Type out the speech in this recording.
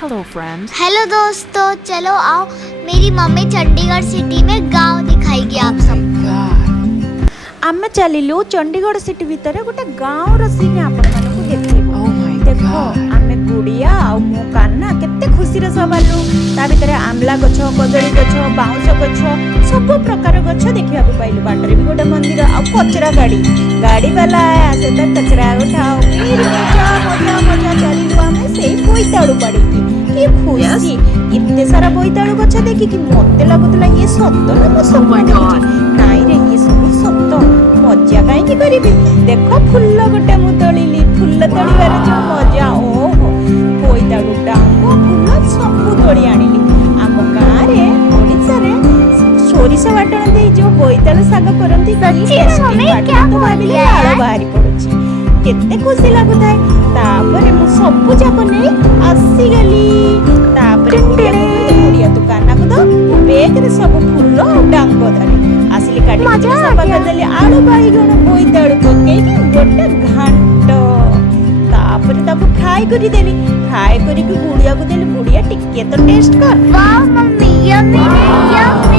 Hello friends. Hello दोस्तों, चलो आओ मेरी मम्मी चंडीगढ़ सिटी में गांव दिखाएगी आप सब। आमे चलिलु चंडीगढ़ सिटी भितर गोटे गाँव सीन आपण मानकु देखैबो। Oh my देखो God. आमे गुड़िया आ मो कान्ना केते खुशी रे सबालु। ता भितर आमला गछ, कदली गछ, बाउंस गछ सब प्रकार गछ देखिया पाइलु। बाटरे भी गोटे मंदिर आ कचरा गाड़ी वाला आसे त कचरा उठाओ फिर मजा मजा चलिलु आमे सेई बोईताळु पड़ी कि खुशी। इतने सारा बोईताळु गछ देखि कि मते लागुतला ये सत्य ना मो Oh my God. नाई रे ये सब सत्य मजा कहीं करिबी। देखो फुल गोटे मु तोलिली फुल तोड़िबार जो मजा ओहो बोईताळु डांग फुल सब तोड़ी आनिली। आम गाँ रे ओडिसा रे सोरिष बाटण दे जो बोईताळु साग करंती आलो बाहरी पड़ुची केते खुशी लागुथाय। तापरे मु सब जाक नै आसी गली। तापरे गुड़िया तू काना को दो बेग रे सब फुल डांग धरी आसिली काटी सफा करदेली। आलू बाइगण बोईताळु पकेइकी गोटे घांट तापरे ताको फ्राई करी देली। फ्राई करी गुड़िया को देली। गुड़िया टिके तो टेस्ट कर। वाह मम्मी, यम्मी यम्मी।